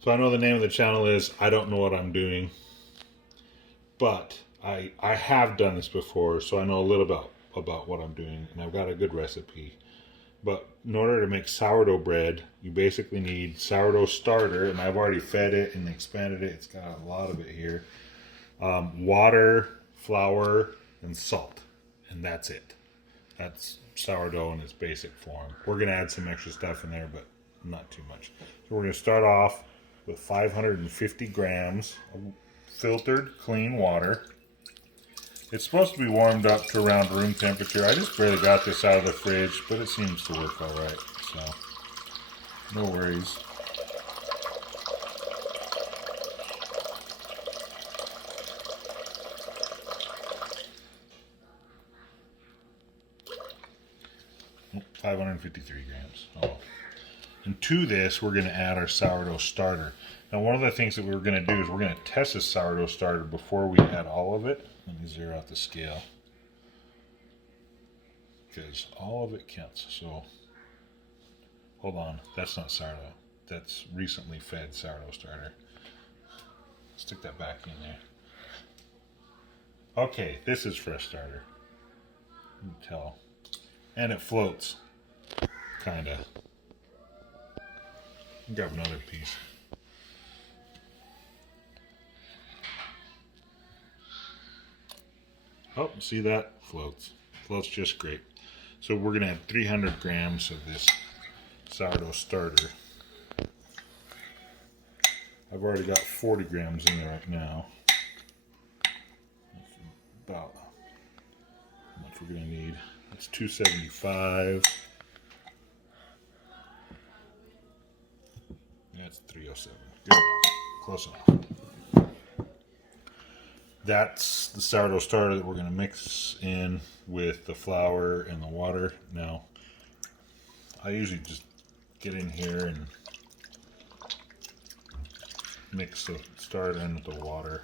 So I know the name of the channel is I Don't Know What I'm Doing, but I have done this before, so I know a little about what I'm doing, and I've got a good recipe. But in order to make sourdough bread, you basically need sourdough starter, and I've already fed it and expanded it. It's got a lot of it here. Water, flour, and salt, and that's it. That's sourdough in its basic form. We're going to add some extra stuff in there, but not too much. So we're going to start off with 550 grams of filtered clean water. It's supposed to be warmed up to around room temperature. I just barely got this out of the fridge, but it seems to work all right, so no worries. Oh, 553 grams. Oh. And to this, we're going to add our sourdough starter. Now, one of the things that we're going to do is we're going to test this sourdough starter before we add all of it. Let me zero out the scale, because all of it counts. So, hold on, that's not sourdough. That's recently fed sourdough starter. Stick that back in there. Okay, this is fresh starter. You can tell. And it floats. Kinda. Grab another piece. Oh, see that? Floats. Floats just great. So we're going to add 300 grams of this sourdough starter. I've already got 40 grams in there right now. That's about how much we're going to need. That's 275. That's 307. Good. Close enough. That's the sourdough starter that we're going to mix in with the flour and the water. Now, I usually just get in here and mix the starter in with the water.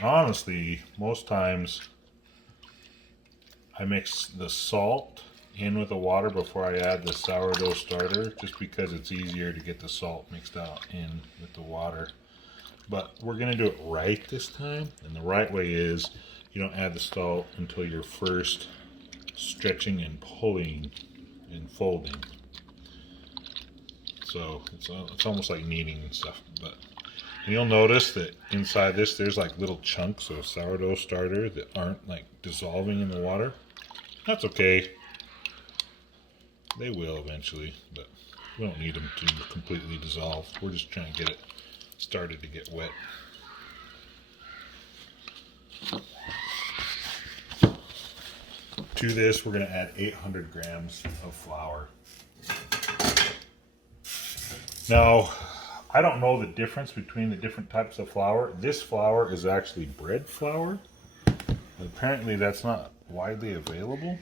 Honestly, most times I mix the salt in with the water before I add the sourdough starter, just because it's easier to get the salt mixed out in with the water. But we're going to do it right this time, and the right way is you don't add the salt until you're first stretching and pulling and folding. So it's almost like kneading and stuff. But and you'll notice that inside this there's like little chunks of sourdough starter that aren't like dissolving in the water. That's okay. They will eventually, but we don't need them to completely dissolve. We're just trying to get it started to get wet. To this, we're going to add 800 grams of flour. Now, I don't know the difference between the different types of flour. This flour is actually bread flour. Apparently, that's not widely available.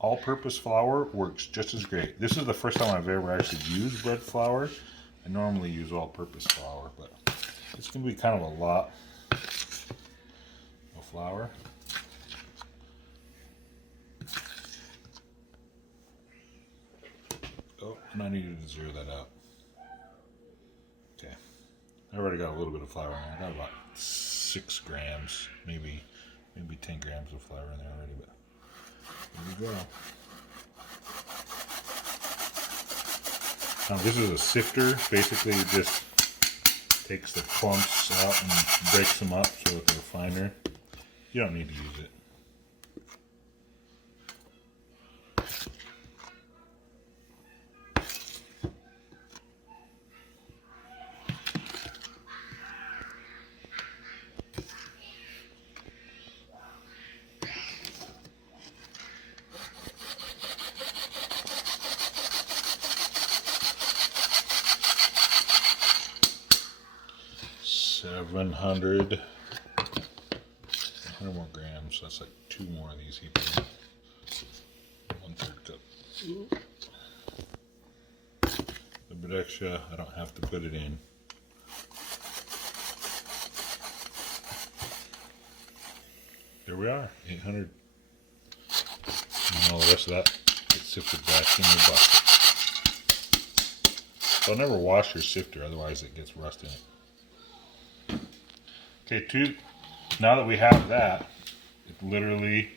All-purpose flour works just as great. This is the first time I've ever actually used bread flour. I normally use all-purpose flour, but it's going to be kind of a lot of flour. Oh, and I needed to zero that out. Okay. I already got a little bit of flour in there. I got about 6 grams, maybe 10 grams of flour in there already, but there we go. Now this is a sifter. Basically it just takes the clumps out and breaks them up so that they're finer. You don't need to use it. Seven hundred more grams. So that's like 2 more of these heaped in. 1/3 cup. A bit extra. I don't have to put it in. There we are. 800. And all the rest of that gets sifted back in the bucket. Don't ever wash your sifter, otherwise it gets rust in it. Okay, now that we have that, it literally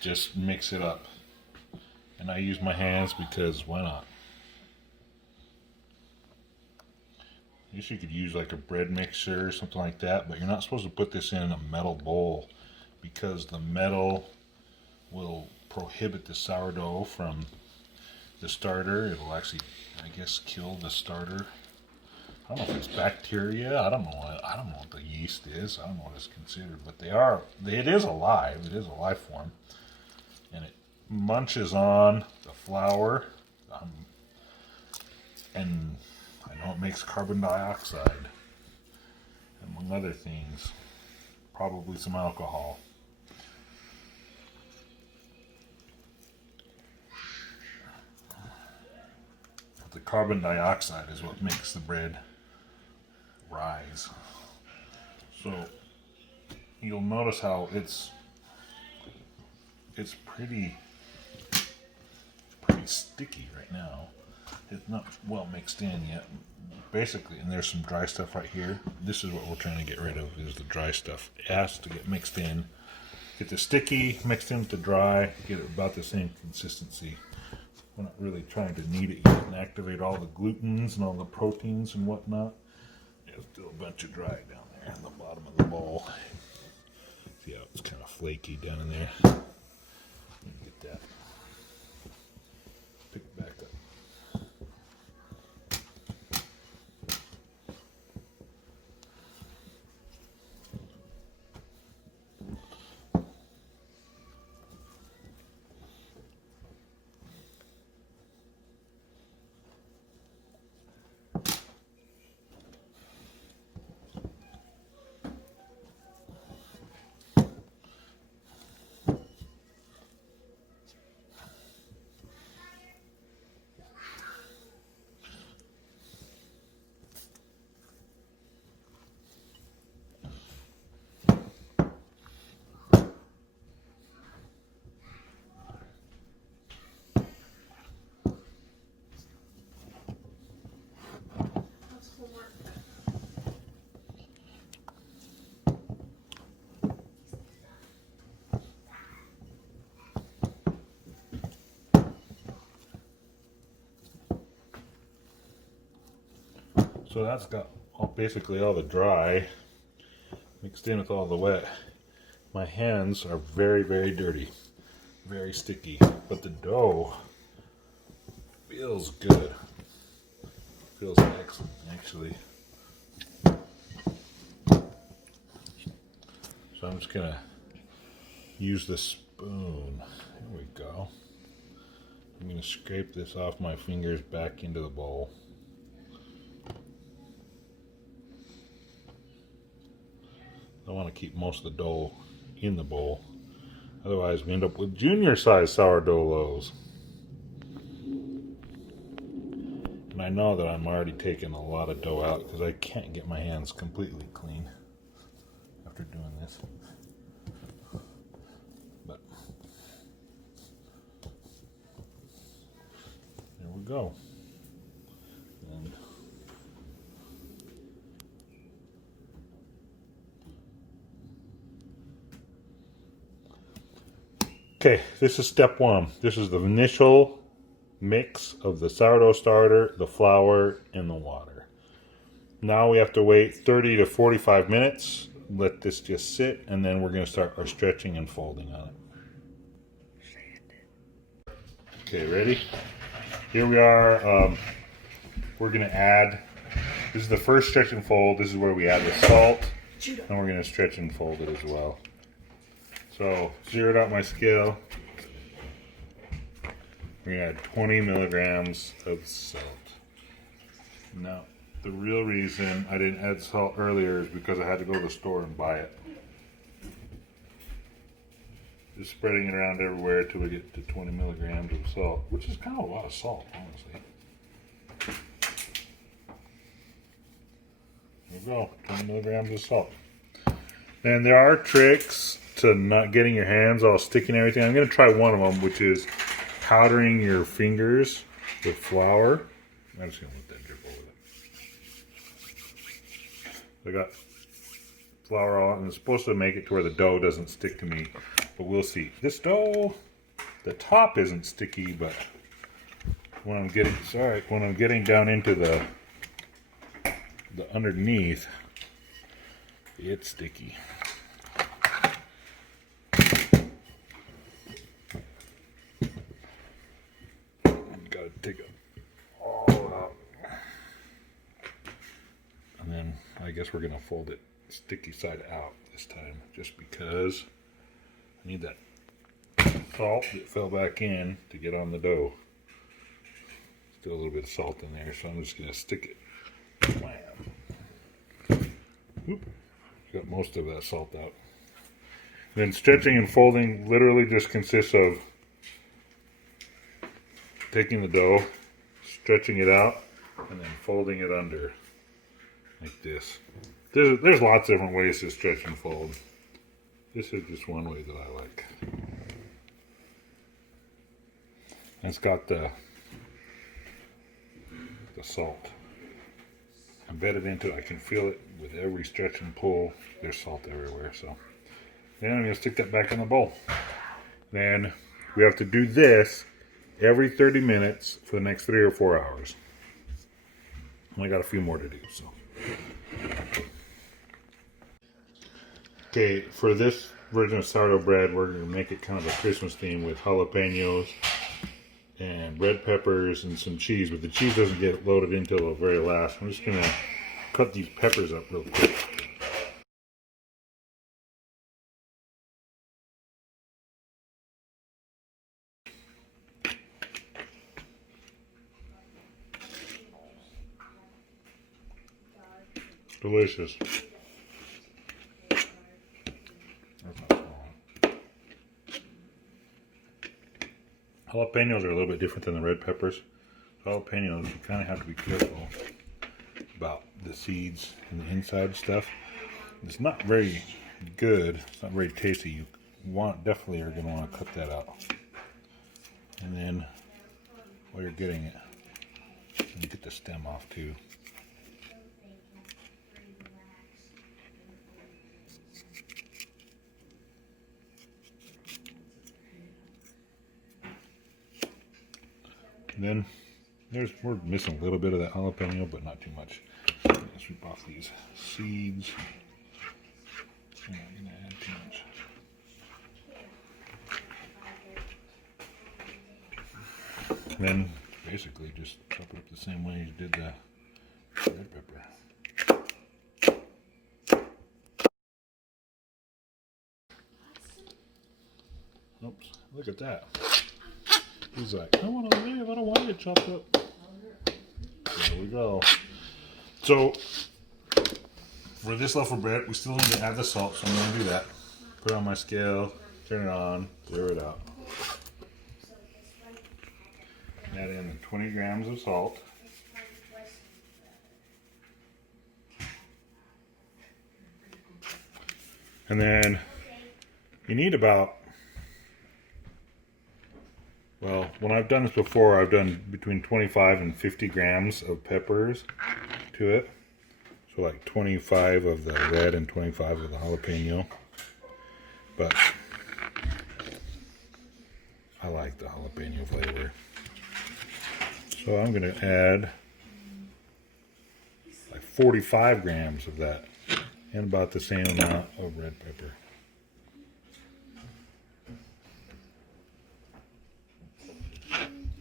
just mix it up. And I use my hands because why not? I guess you could use like a bread mixer or something like that, but you're not supposed to put this in a metal bowl because the metal will prohibit the sourdough from the starter. It'll actually, I guess, kill the starter. I don't know if it's bacteria. I don't know what the yeast is. I don't know what it's considered, but it is alive. It is a life form, and it munches on the flour, and I know it makes carbon dioxide, among other things, probably some alcohol. But the carbon dioxide is what makes the bread rise. So you'll notice how it's pretty sticky right now. It's not well mixed in yet, basically, and there's some dry stuff right here. This is what we're trying to get rid of, is the dry stuff. It has to get mixed in. Get the sticky mixed in with the dry, get it about the same consistency. We're not really trying to knead it yet and activate all the glutens and all the proteins and whatnot. There's still a bunch of dry down there in the bottom of the bowl. See how it's kind of flaky down in there? Let me get that. Pick it back up. So that's got basically all the dry mixed in with all the wet. My hands are very, very dirty, very sticky, but the dough feels good. Feels excellent, actually. So I'm just gonna use the spoon. There we go. I'm gonna scrape this off my fingers back into the bowl. I want to keep most of the dough in the bowl. Otherwise, we end up with junior-sized sourdough loaves. And I know that I'm already taking a lot of dough out because I can't get my hands completely clean after doing this. But there we go. And okay, this is step one. This is the initial mix of the sourdough starter, the flour, and the water. Now we have to wait 30 to 45 minutes. Let this just sit, and then we're going to start our stretching and folding on it. Okay, ready? Here we are. We're going to add, this is the first stretch and fold. This is where we add the salt, and we're going to stretch and fold it as well. So, zeroed out my scale. We're going to add 20 milligrams of salt. Now, the real reason I didn't add salt earlier is because I had to go to the store and buy it. Just spreading it around everywhere until we get to 20 milligrams of salt, which is kind of a lot of salt, honestly. There we go, 20 milligrams of salt. And there are tricks to not getting your hands all sticky and everything. I'm going to try one of them, which is powdering your fingers with flour. I'm just gonna let that drip over it. I got flour on, and it's supposed to make it to where the dough doesn't stick to me, but we'll see. This dough, the top isn't sticky, but when I'm getting down into the underneath, it's sticky. Gotta take it all out. And then I guess we're gonna fold it sticky side out this time, just because I need that salt that fell back in to get on the dough. Still a little bit of salt in there, so I'm just gonna stick it. Wham. Oop. Got most of that salt out. Then stretching and folding literally just consists of taking the dough, stretching it out, and then folding it under like this. There's lots of different ways to stretch and fold. This is just one way that I like. And it's got the salt embedded into it. I can feel it with every stretch and pull. There's salt everywhere. So then I'm going to stick that back in the bowl. Then we have to do this every 30 minutes for the next 3 or 4 hours. I got a few more to do. So okay, for this version of sourdough bread, we're going to make it kind of a Christmas theme with jalapenos and red peppers and some cheese, but the cheese doesn't get loaded until the very last. I'm just going to cut these peppers up real quick. Delicious. Jalapenos are a little bit different than the red peppers. Jalapenos, you kind of have to be careful about the seeds and the inside stuff. It's not very good. It's not very tasty. You definitely are going to want to cut that out. And then while you're getting it, you get the stem off too. And then we're missing a little bit of that jalapeno, but not too much. Let's rip off these seeds. I'm not going to add too much. And then basically just chop it up the same way you did the red pepper. Oops, look at that. He's like, I want to live, I don't want it chopped up. There we go. So, for this loaf of bread, we still need to add the salt, so I'm going to do that. Put it on my scale, turn it on, clear it out. Add in 20 grams of salt. And then you need about, well, when I've done this before, I've done between 25 and 50 grams of peppers to it. So like 25 of the red and 25 of the jalapeno. But I like the jalapeno flavor. So I'm going to add like 45 grams of that and about the same amount of red pepper.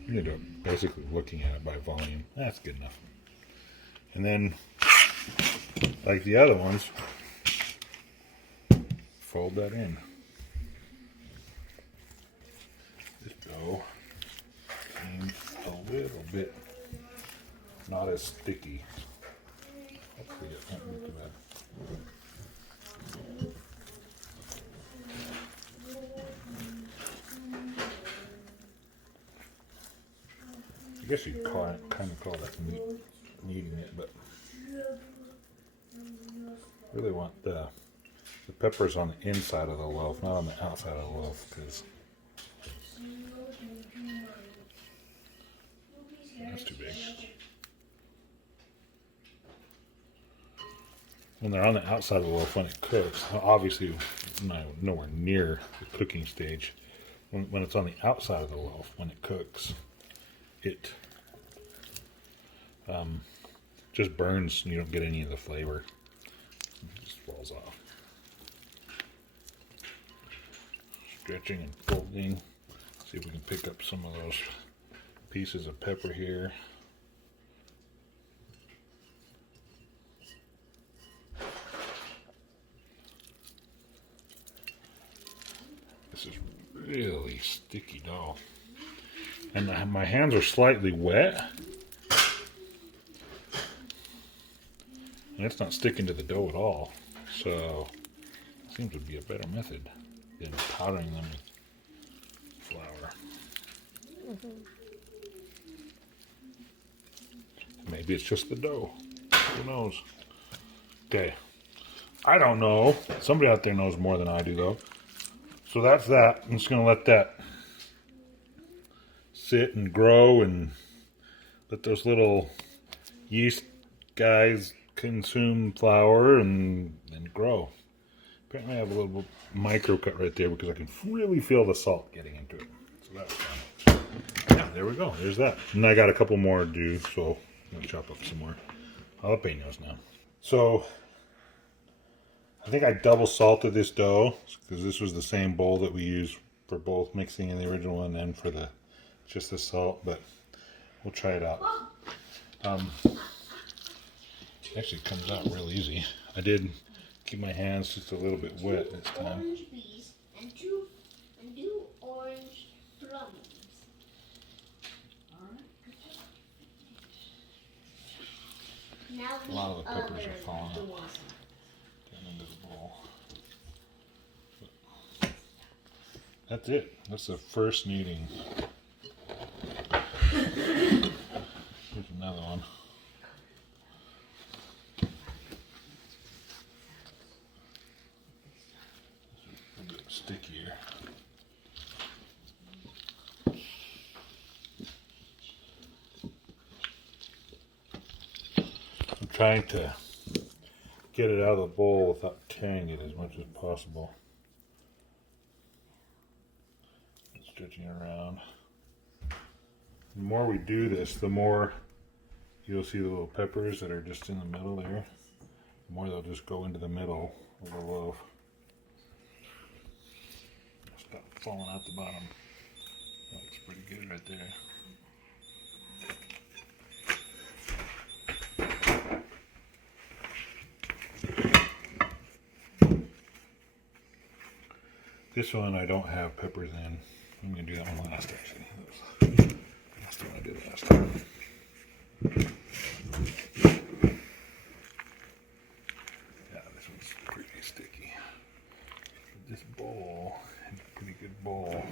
You know, basically looking at it by volume. That's good enough. And then, like the other ones, fold that in. This dough seems a little bit not as sticky. Hopefully it won't be too bad. I guess you'd kind of call that kneading it, but really want the peppers on the inside of the loaf, not on the outside of the loaf, because that's too big. when they're on the outside of the loaf when it cooks, obviously nowhere near the cooking stage. When it's on the outside of the loaf, when it cooks, it just burns and you don't get any of the flavor. It just falls off. Stretching and folding. See if we can pick up some of those pieces of pepper here. This is really sticky dough. And my hands are slightly wet. And it's not sticking to the dough at all. So, it seems to be a better method than powdering them with flour. Maybe it's just the dough. Who knows? Okay. I don't know. Somebody out there knows more than I do, though. So that's that. I'm just going to let that sit and grow and let those little yeast guys consume flour and grow. Apparently I have a little micro cut right there because I can really feel the salt getting into it. So that's fun. Yeah, there we go. There's that. And I got a couple more to do, so I'm going to chop up some more jalapenos now. So I think I double salted this dough because this was the same bowl that we used for both mixing in the original one and for just the salt, but we'll try it out. Actually, it comes out real easy. I did keep my hands just a little bit wet this time. Orange peas and two orange plums. Now A lot of the peppers are falling out down into the bowl. But that's it. That's the first kneading. Here's another one. A bit stickier. I'm trying to get it out of the bowl without tearing it as much as possible. Stretching around. The more we do this, the more you'll see the little peppers that are just in the middle there. The more they'll just go into the middle of the loaf. Stop falling out the bottom. That looks pretty good right there. This one I don't have peppers in. I'm going to do that one last actually. That's the one I did last time. Yeah, this one's pretty sticky. This bowl is a pretty good bowl.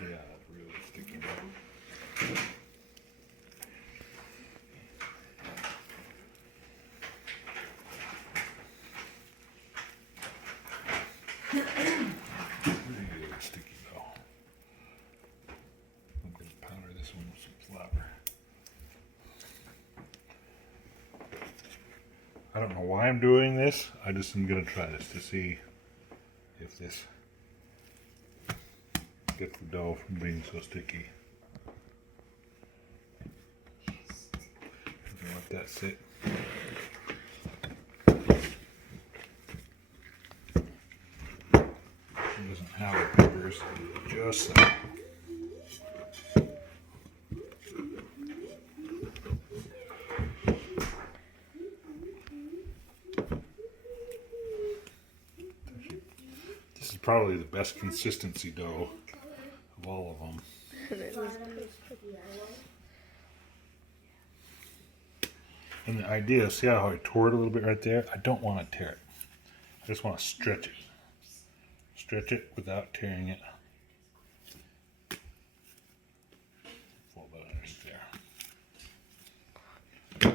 Yeah, really sticky. Really sticky though. I'm going to powder this one with some flour. I don't know why I'm doing this. I just am going to try this to see if this gets the dough from being so sticky. Let that sit. It doesn't have the peppers, just so. This is probably the best consistency dough of all of them. And the idea, see how I tore it a little bit right there? I don't want to tear it. I just want to stretch it. Stretch it without tearing it. Fold that underneath there.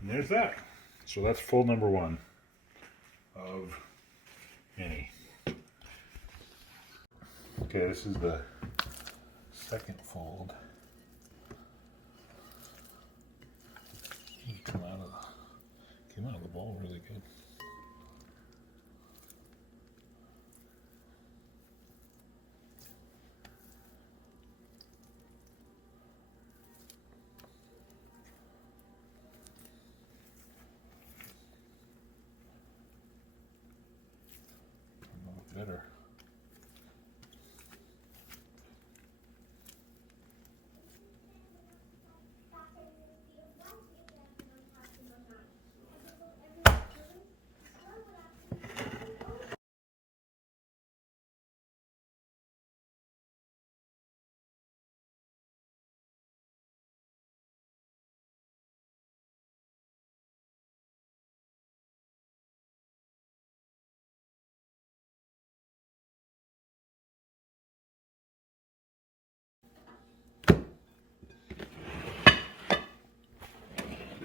And there's that. So that's fold number 1 of many. Okay, this is the second fold. Came out of the bowl really good. Better.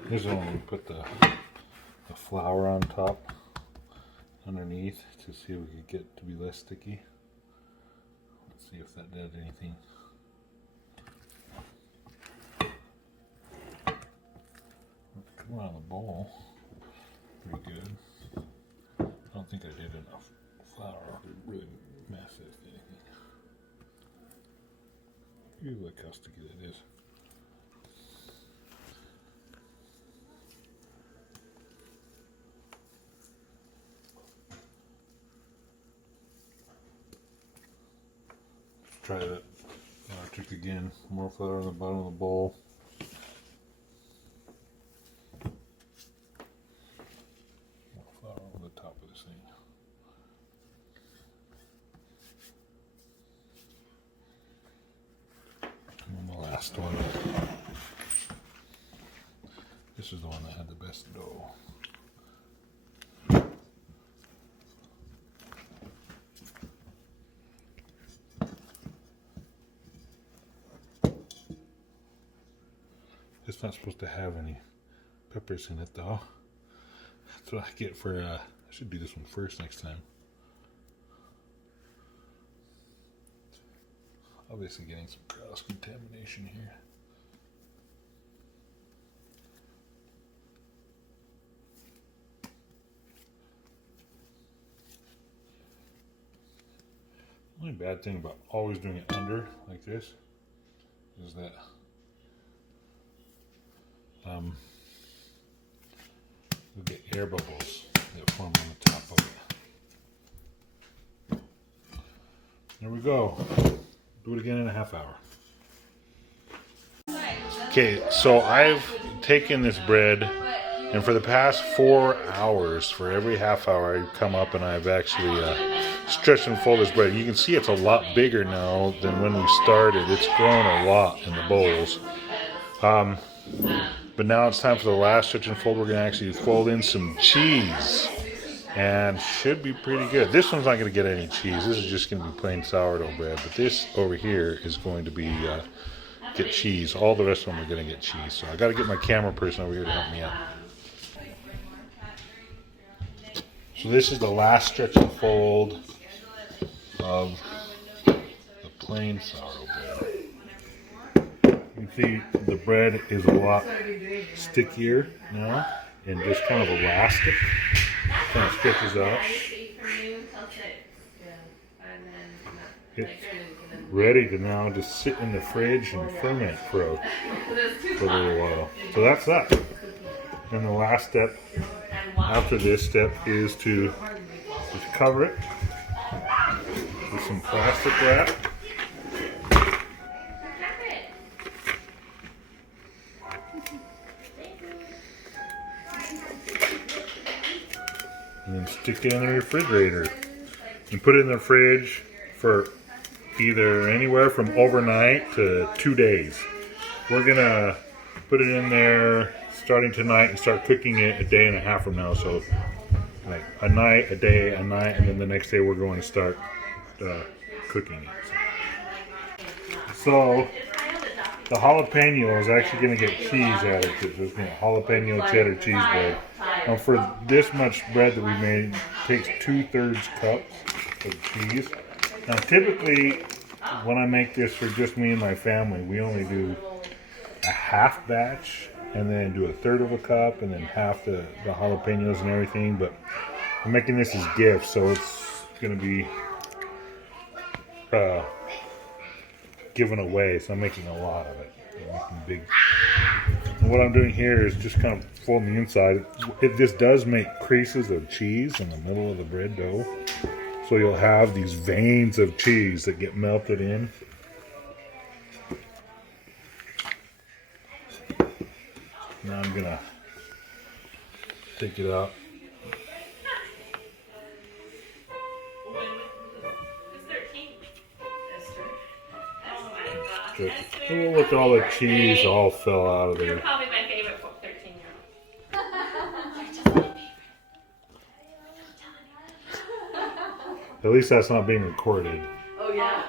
This is when we put the flour on top underneath to see if we could get to be less sticky. Let's see if that did anything. Come out of the bowl. Pretty good. I don't think I did enough flour to really mess it with anything. You look how sticky that is. Try that trick again. More flour on the bottom of the bowl. More flour on the top of this thing. And the last one. This is the one that had the best dough. It's not supposed to have any peppers in it though. That's what I get for, I should do this one first next time. Obviously getting some cross contamination here. The only bad thing about always doing it under like this is that you'll get air bubbles that form on the top of it. There we go. Do it again in a half hour. Okay, so I've taken this bread, and for the past 4 hours, for every half hour, I come up and I've actually stretched and folded this bread. You can see it's a lot bigger now than when we started. It's grown a lot in the bowls. But now it's time for the last stretch and fold. We're going to actually fold in some cheese, and should be pretty good. This one's not going to get any cheese. This is just going to be plain sourdough bread. But this over here is going to be get cheese. All the rest of them are going to get cheese. So I got to get my camera person over here to help me out. So this is the last stretch and fold of the plain sourdough bread. You can see the bread is a lot stickier now and just kind of elastic. Kind of stretches out. It's ready to now just sit in the fridge and ferment for a little while. So that's that. And the last step after this step is to just cover it with some plastic wrap. And then stick it in the refrigerator and put it in the fridge for either anywhere from overnight to 2 days. We're gonna put it in there starting tonight and start cooking it a day and a half from now. So like a night, a day, a night, and then the next day we're going to start cooking it. So The jalapeno is actually going to get cheese added to it. It's going to jalapeno cheddar cheese bread. Now for this much bread that we made, it takes 2/3 cups of cheese. Now typically, when I make this for just me and my family, we only do a half batch and then do 1/3 of a cup and then half the jalapenos and everything. But I'm making this as gifts, so it's going to be given away, so I'm making a lot of it. I'm making big. And what I'm doing here is just kind of folding the inside. This does make creases of cheese in the middle of the bread dough, so you'll have these veins of cheese that get melted in. Now I'm gonna take it out. Oh, look, all the cheese all fell out of there. You're probably my favorite 13-year-old. At least that's not being recorded. Oh, yeah.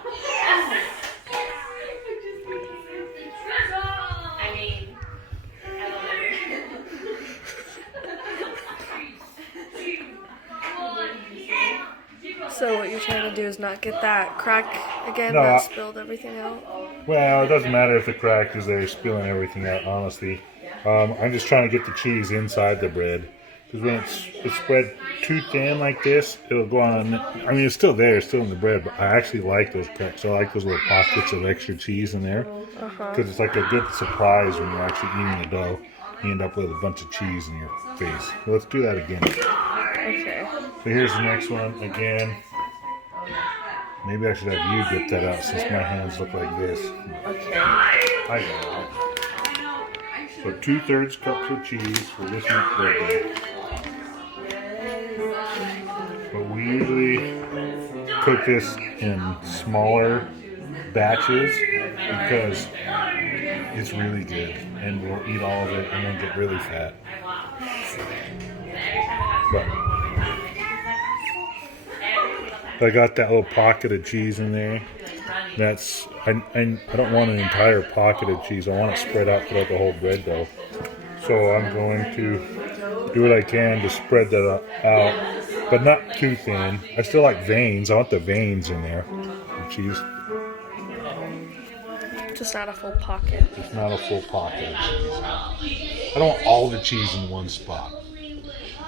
I mean, I love it. So what you're trying to do is not get that crack again No, that spilled everything out? Well, it doesn't matter if the crack is there spilling everything out, honestly. I'm just trying to get the cheese inside the bread. Because when it's spread too thin like this, it'll go on. I mean, it's still there, it's still in the bread, but I actually like those cracks. So I like those little pockets of extra cheese in there. Because it's like a good surprise when you're actually eating the dough. You end up with a bunch of cheese in your face. So let's do that again. Okay. So here's the next one again. Maybe I should have you dip that out since my hands look like this. Okay. I got it. So 2/3 cups of cheese for this much bread. But we usually cook this in smaller batches because it's really good and we'll eat all of it and then get really fat. But I got that little pocket of cheese in there. That's I don't want an entire pocket of cheese. I want it spread out throughout the whole bread dough. So I'm going to do what I can to spread that out, but not too thin. I still like veins. I want the veins in there. The cheese. Just not a full pocket. It's not a full pocket of cheese. I don't want all the cheese in one spot.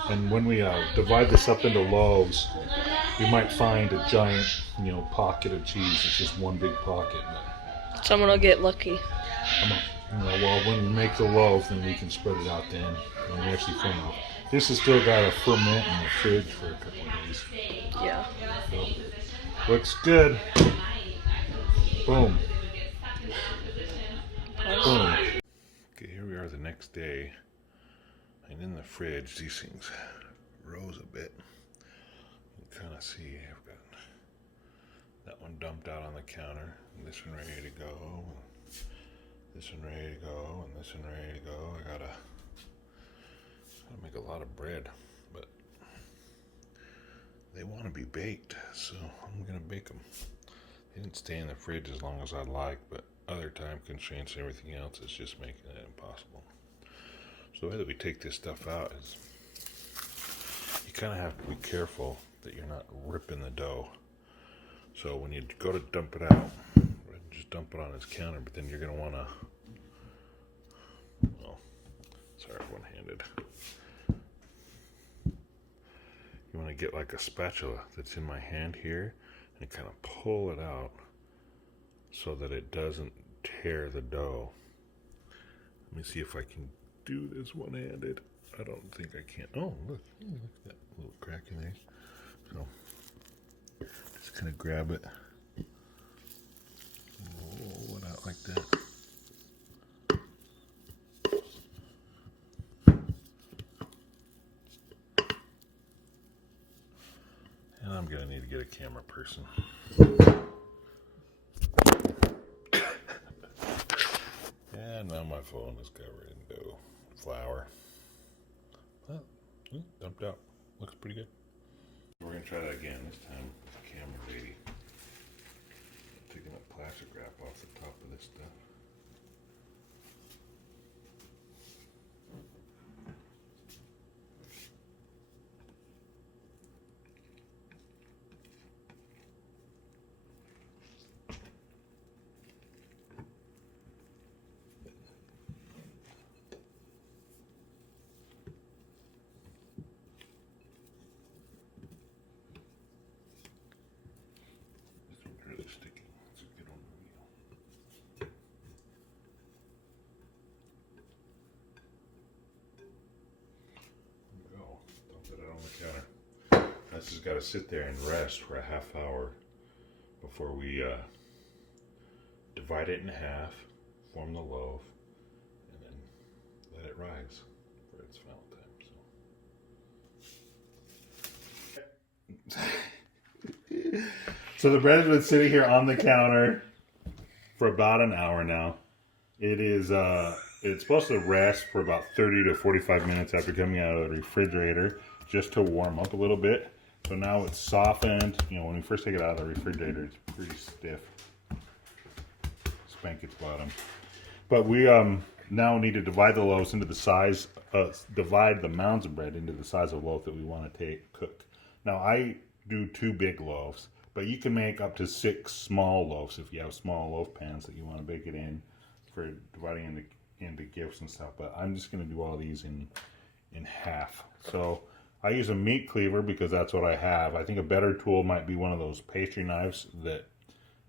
And when we divide this up into loaves, you might find a giant, pocket of cheese. It's just one big pocket. But Someone will get lucky. well, when we make the loaf, then we can spread it out then. When we actually finish. This has still got to ferment in the fridge for a couple of days. Yeah. So, looks good. Boom. Boom. Okay, here we are the next day. And in the fridge, these things rose a bit. You can kind of see I've got that one dumped out on the counter, and this one ready to go, and this one ready to go, and this one ready to go. I gotta make a lot of bread, but they want to be baked, so I'm gonna bake them. They didn't stay in the fridge as long as I'd like, but other time constraints and everything else is just making it impossible. So the way that we take this stuff out is you kind of have to be careful that you're not ripping the dough. So when you go to dump it out, just dump it on its counter, but then you're going to want to, sorry, one-handed. You want to get like a spatula that's in my hand here and kind of pull it out so that it doesn't tear the dough. Let me see if I can do this one-handed. I don't think I can. Oh, look at that little crack in there. So, just kind of grab it, roll it out like that. And I'm gonna need to get a camera person. And now my phone is covered in dough. Flour. Oh, dumped out. Looks pretty good. We're going to try that again, this time with the camera lady. Taking that plastic wrap off the top of this stuff. just got to sit there and rest for a half hour before we divide it in half, form the loaf, and then let it rise for its final time. So the bread's been sitting here on the counter for about an hour now. It is it's supposed to rest for about 30 to 45 minutes after coming out of the refrigerator, just to warm up a little bit. So now it's softened. You know, when we first take it out of the refrigerator, it's pretty stiff. Spank its bottom. But we now need to divide the loaves into the size, divide the mounds of bread into the size of loaf that we want to cook. Now I do 2 big loaves, but you can make up to 6 small loaves if you have small loaf pans that you want to bake it in for dividing into gifts and stuff. But I'm just going to do all these in half. So I use a meat cleaver because that's what I have. I think a better tool might be one of those pastry knives that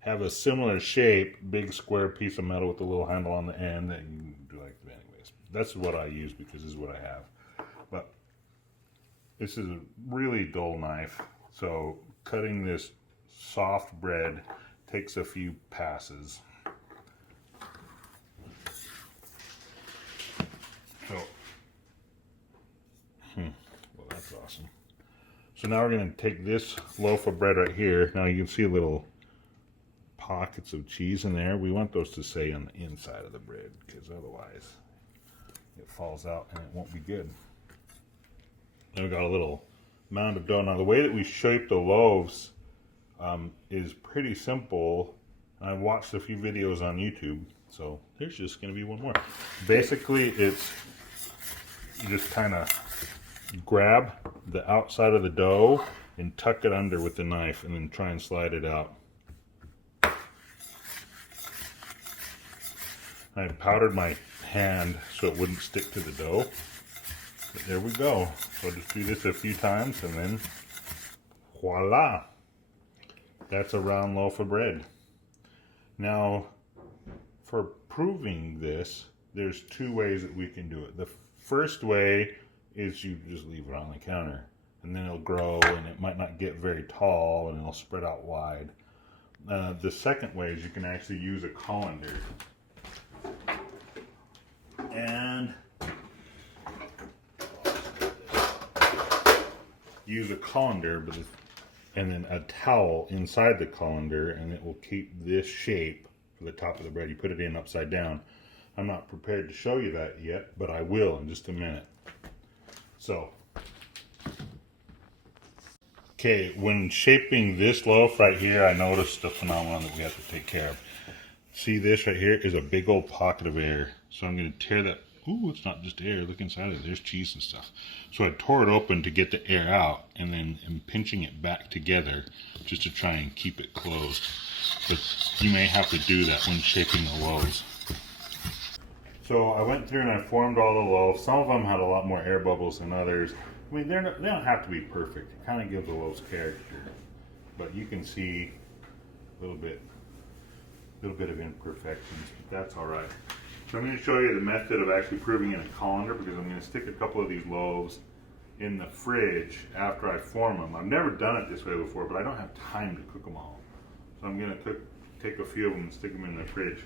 have a similar shape, big square piece of metal with a little handle on the end that you can do like that. Anyways, that's what I use because this is what I have. But this is a really dull knife, so cutting this soft bread takes a few passes. So, well, that's awesome. So now we're going to take this loaf of bread right here. Now you can see little pockets of cheese in there. We want those to stay on the inside of the bread because otherwise it falls out and it won't be good. Then we got a little mound of dough. Now the way that we shape the loaves is pretty simple. I watched a few videos on YouTube, so there's just going to be one more. Basically, it's you just kind of grab the outside of the dough and tuck it under with the knife and then try and slide it out. I powdered my hand so it wouldn't stick to the dough. But there we go. So just do this a few times and then voila! That's a round loaf of bread. Now, for proving this, there's 2 ways that we can do it. The first way is you just leave it on the counter and then it'll grow and it might not get very tall and it'll spread out wide. The second way is you can actually use a colander. And use a colander and then a towel inside the colander, and it will keep this shape for the top of the bread. You put it in upside down. I'm not prepared to show you that yet, but I will in just a minute. So, okay, when shaping this loaf right here, I noticed a phenomenon that we have to take care of. See, this right here is a big old pocket of air. So I'm going to tear that. Ooh, it's not just air. Look inside of it. There's cheese and stuff. So I tore it open to get the air out, and then I'm pinching it back together just to try and keep it closed. But you may have to do that when shaping the loaves. So I went through and I formed all the loaves. Some of them had a lot more air bubbles than others. I mean, they don't have to be perfect. It kind of gives the loaves character. But you can see a little bit of imperfections, but that's all right. So I'm going to show you the method of actually proving in a colander, because I'm going to stick a couple of these loaves in the fridge after I form them. I've never done it this way before, but I don't have time to cook them all. So I'm going to take a few of them and stick them in the fridge.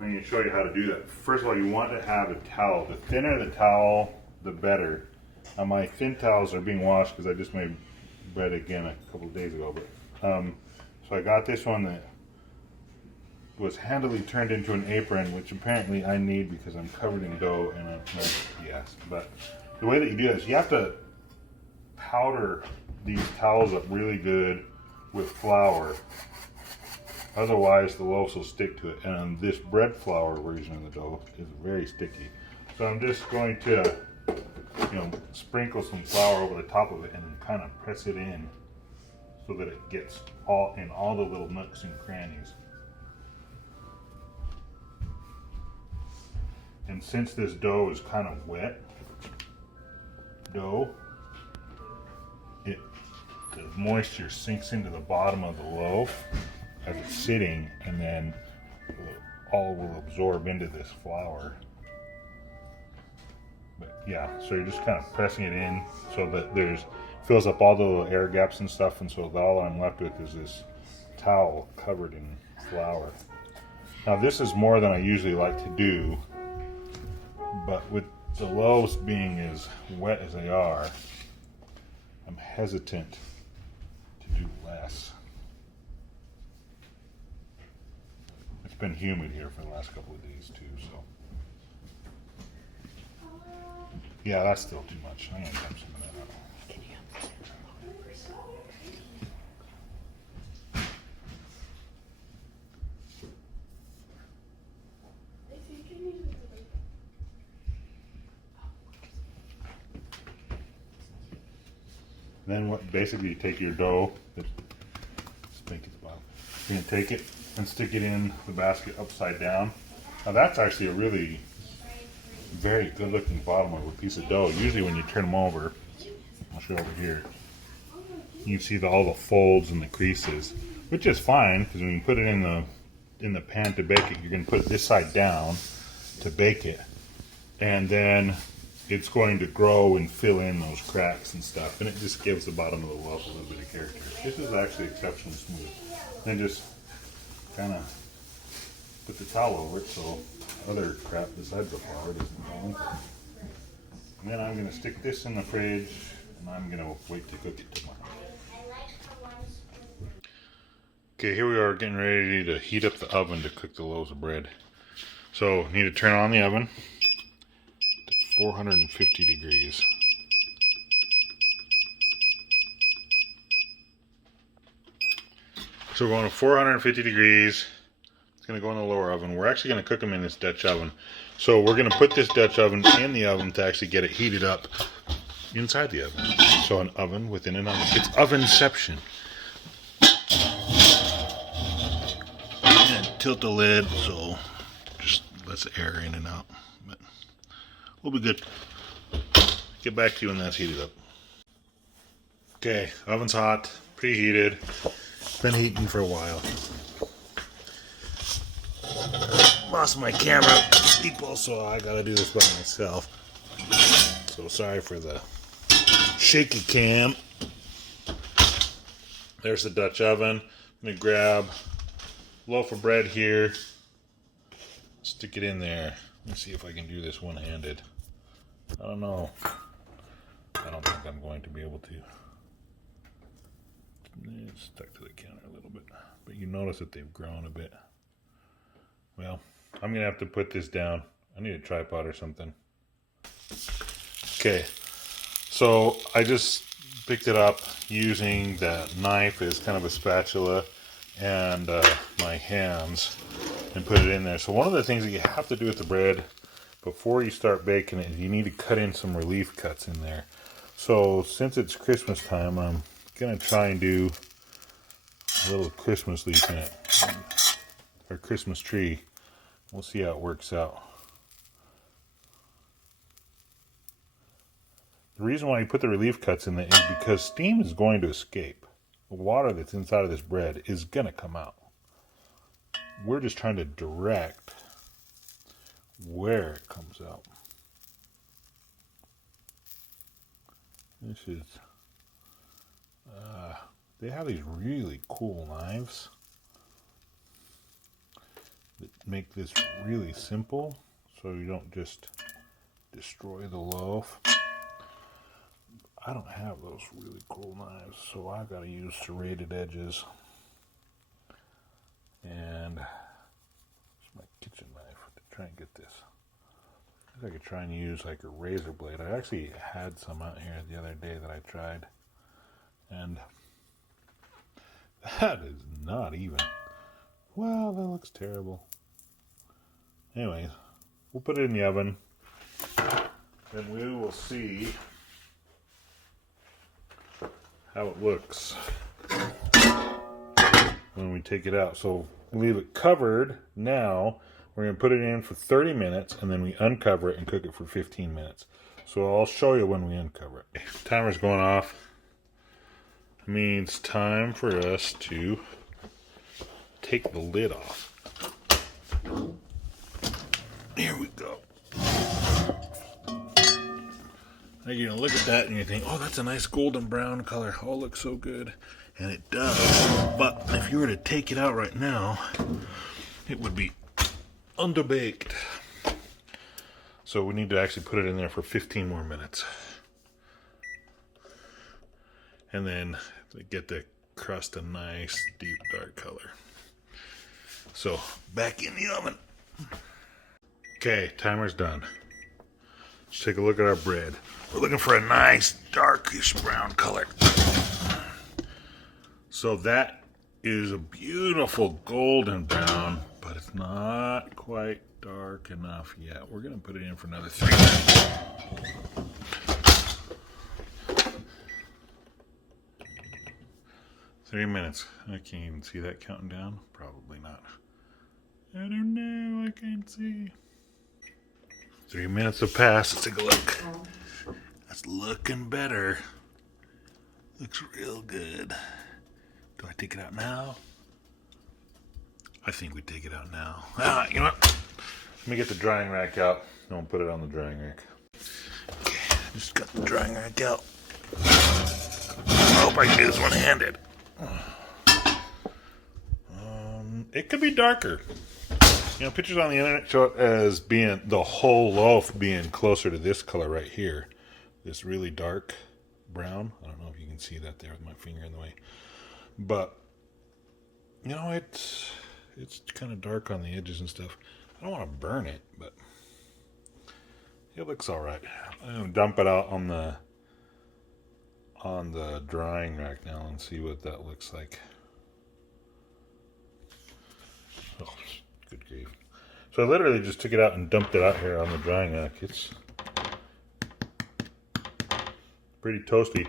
I'm going to show you how to do that. First of all, you want to have a towel. The thinner the towel, the better. My thin towels are being washed because I just made bread again a couple of days ago. But so I got this one that was handily turned into an apron, which apparently I need because I'm covered in dough and yes. But the way that you do this, you have to powder these towels up really good with flour. Otherwise, the loaves will stick to it. And this bread flour version of the dough is very sticky. So I'm just going to, sprinkle some flour over the top of it and then kind of press it in so that it gets all in all the little nooks and crannies. And since this dough is kind of wet dough, the moisture sinks into the bottom of the loaf as it's sitting, and then all will absorb into this flour. But yeah, so you're just kind of pressing it in so that there's fills up all the little air gaps and stuff, and so all I'm left with is this towel covered in flour. Now this is more than I usually like to do, but with the loaves being as wet as they are, I'm hesitant to do less. It's been humid here for the last couple of days too, so. Yeah, that's still too much. I'm gonna dump some of that out. Then what? Basically, you take your dough. You're gonna take it and stick it in the basket upside down. Now that's actually a really very good-looking bottom of a piece of dough. Usually, when you turn them over, I'll show over here. You see all the folds and the creases, which is fine because when you put it in the pan to bake it, you're gonna put it this side down to bake it, and then it's going to grow and fill in those cracks and stuff, and it just gives the bottom of the loaf a little bit of character. This is actually exceptionally smooth. Then just kind of put the towel over it so other crap besides the flour doesn't go in. And then I'm going to stick this in the fridge, and I'm going to wait to cook it tomorrow. Okay, here we are getting ready to heat up the oven to cook the loaves of bread. So, need to turn on the oven. 450 degrees. So we're going to 450 degrees. It's going to go in the lower oven. We're actually going to cook them in this Dutch oven. So we're going to put this Dutch oven in the oven to actually get it heated up inside the oven. So an oven within an oven. It's ovenception. And tilt the lid so just lets the air in and out. But we'll be good. Get back to you when that's heated up. Okay, oven's hot, preheated. Been heating for a while. Lost my camera people, so I gotta do this by myself. So sorry for the shaky cam. There's the Dutch oven. I'm gonna grab a loaf of bread here. Stick it in there. Let me see if I can do this one-handed. I don't know. I don't think I'm going to be able to. It's stuck to the counter a little bit. But you notice that they've grown a bit. Well, I'm going to have to put this down. I need a tripod or something. Okay. So I just picked it up using that knife as kind of a spatula and my hands and put it in there. So one of the things that you have to do with the bread before you start baking it is you need to cut in some relief cuts in there. So since it's Christmas time, I'm going to try and do a little Christmas leaf in it, or Christmas tree. We'll see how it works out. The reason why you put the relief cuts in there is because steam is going to escape. The water that's inside of this bread is going to come out. We're just trying to direct where it comes out. This is, they have these really cool knives that make this really simple so you don't just destroy the loaf. I don't have those really cool knives, so I've got to use serrated edges. And it's my kitchen knife to try and get this. I could try and use like a razor blade. I actually had some out here the other day that I tried, and that is not even. Well, that looks terrible. Anyways, we'll put it in the oven, and we will see how it looks when we take it out. So leave it covered now. We're going to put it in for 30 minutes, and then we uncover it and cook it for 15 minutes. So I'll show you when we uncover it. Timer's going off. It means time for us to take the lid off. Here we go. Now you're gonna look at that and you think, oh, that's a nice golden brown color. Oh, it looks so good. And it does. But if you were to take it out right now, it would be underbaked. So we need to actually put it in there for 15 more minutes. And then get the crust a nice deep dark color. So back in the oven. Okay, timer's done. Let's take a look at our bread. We're looking for a nice darkish brown color. So that is a beautiful golden brown, but it's not quite dark enough yet. We're gonna put it in for another 3 minutes. 3 minutes. I can't even see that counting down. Probably not. I don't know. I can't see. 3 minutes have passed. Let's take a look. That's looking better. Looks real good. Do I take it out now? I think we take it out now. You know what? Let me get the drying rack out. And we'll put it on the drying rack. Okay, just got the drying rack out. I hope I can do this one-handed. It could be darker. You know, pictures on the internet show it as being the whole loaf being closer to this color right here. This really dark brown. I don't know if you can see that there with my finger in the way. But, you know, it's kind of dark on the edges and stuff. I don't want to burn it, but it looks all right. I'm going to dump it out on the drying rack now and see what that looks like. Oh, good grief. So I literally just took it out and dumped it out here on the drying rack. It's pretty toasty.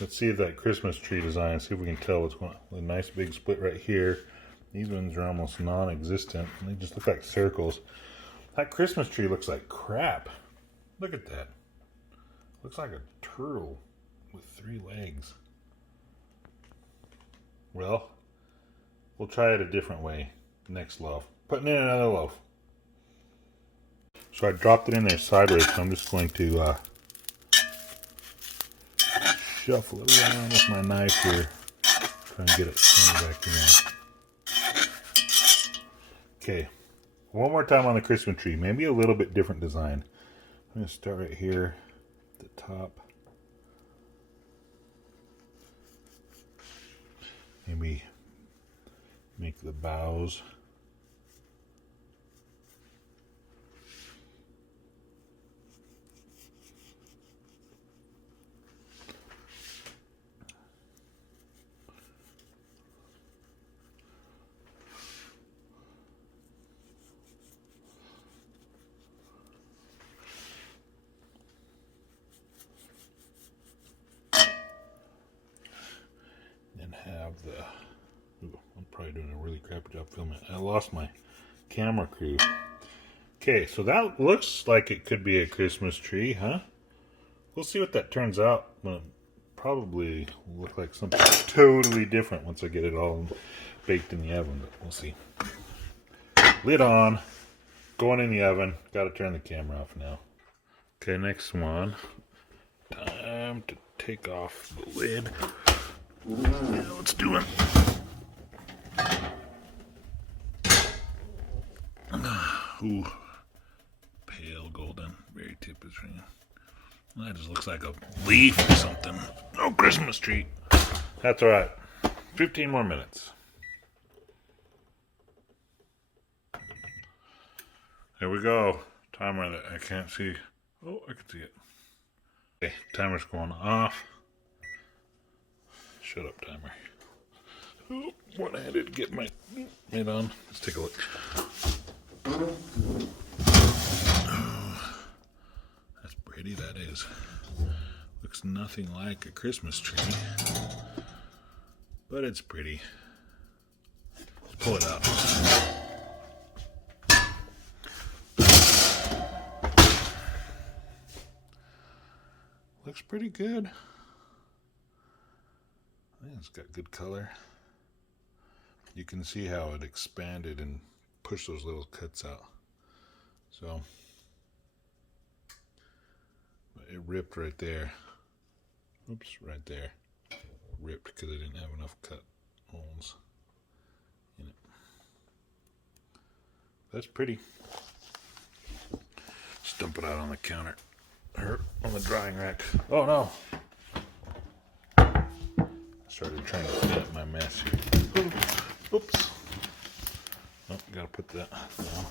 Let's see if that Christmas tree design, see if we can tell what's going on. A nice big split right here. These ones are almost non-existent. They just look like circles. That Christmas tree looks like crap. Look at that. Looks like a turtle with 3 legs. Well, we'll try it a different way. Next loaf. Putting in another loaf. So I dropped it in there sideways, so I'm just going to shuffle it around with my knife here. Try and get it centered back in there. Okay. One more time on the Christmas tree. Maybe a little bit different design. I'm going to start right here at the top. Maybe make the boughs. Have the, I'm probably doing a really crappy job filming. I lost my camera crew. Okay, so that looks like it could be a Christmas tree, huh? We'll see what that turns out. It'll probably look like something totally different once I get it all baked in the oven, but we'll see. Lid on, going in the oven. Got to turn the camera off now. Okay, next one. Time to take off the lid. Yeah, let's do it. Ooh, pale golden, very tapestry. That just looks like a leaf or something. No Christmas tree. That's all right. 15 more minutes. There we go. Timer that I can't see. Oh, I can see it. Okay, timer's going off. Shut up, timer. Oh, one-handed, get my lid on. Let's take a look. Oh, that's pretty, that is. Looks nothing like a Christmas tree, but it's pretty. Let's pull it out. Looks pretty good. It's got good color. You can see how it expanded and pushed those little cuts out. So, but it ripped right there. Oops, right there. Ripped because I didn't have enough cut holes in it. That's pretty. Just dump it out on the counter. Or on the drying rack. Oh no! I started trying to clean up my mess here. Oops. Oh, gotta put that down.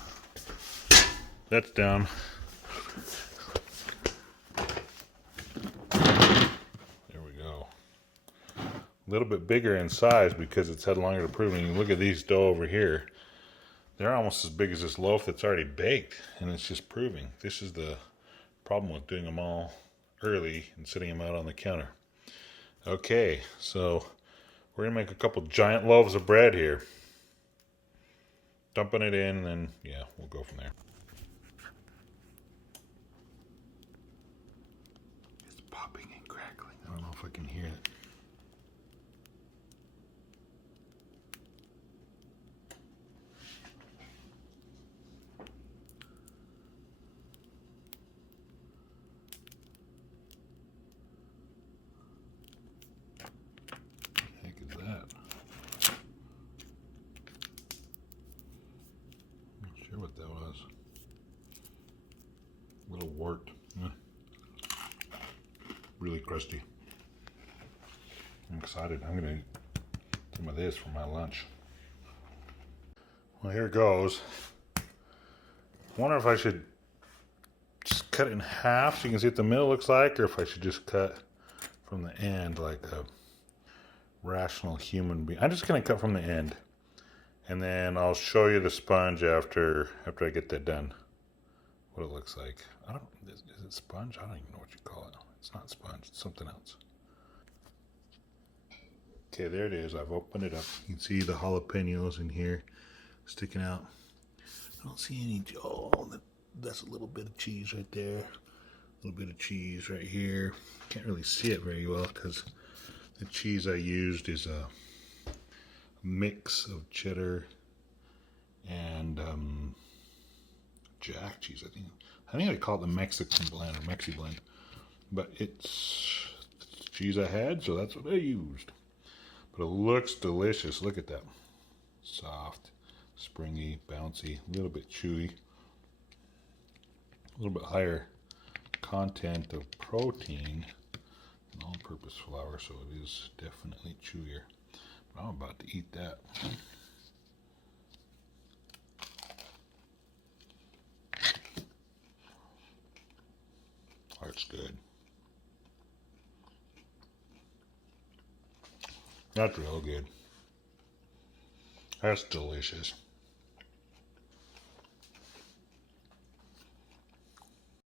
That's down. There we go. A little bit bigger in size because it's had longer to prove. And you look at these dough over here. They're almost as big as this loaf that's already baked. And it's just proving. This is the problem with doing them all early and sitting them out on the counter. Okay, so we're gonna make a couple giant loaves of bread here. Dumping it in, and then yeah, we'll go from there. It's popping and crackling. I don't know if I can hear it. What that was. A little wart. Really crusty. I'm excited. I'm gonna eat some of this for my lunch. Well, here goes. I wonder if I should just cut it in half so you can see what the middle looks like, or if I should just cut from the end like a rational human being. I'm just gonna cut from the end. And then I'll show you the sponge after I get that done. What it looks like. Is it sponge? I don't even know what you call it. It's not sponge, it's something else. Okay, there it is. I've opened it up. You can see the jalapenos in here sticking out. I don't see any, that's a little bit of cheese right there. A little bit of cheese right here. Can't really see it very well because the cheese I used is a mix of cheddar and jack cheese. I think I call it the Mexican blend or Mexi blend, but it's cheese I had, so that's what I used. But it looks delicious. Look at that. Soft, springy, bouncy, a little bit chewy, a little bit higher content of protein than all-purpose flour, so it is definitely chewier. But I'm about to eat that. That's good. That's real good. That's delicious.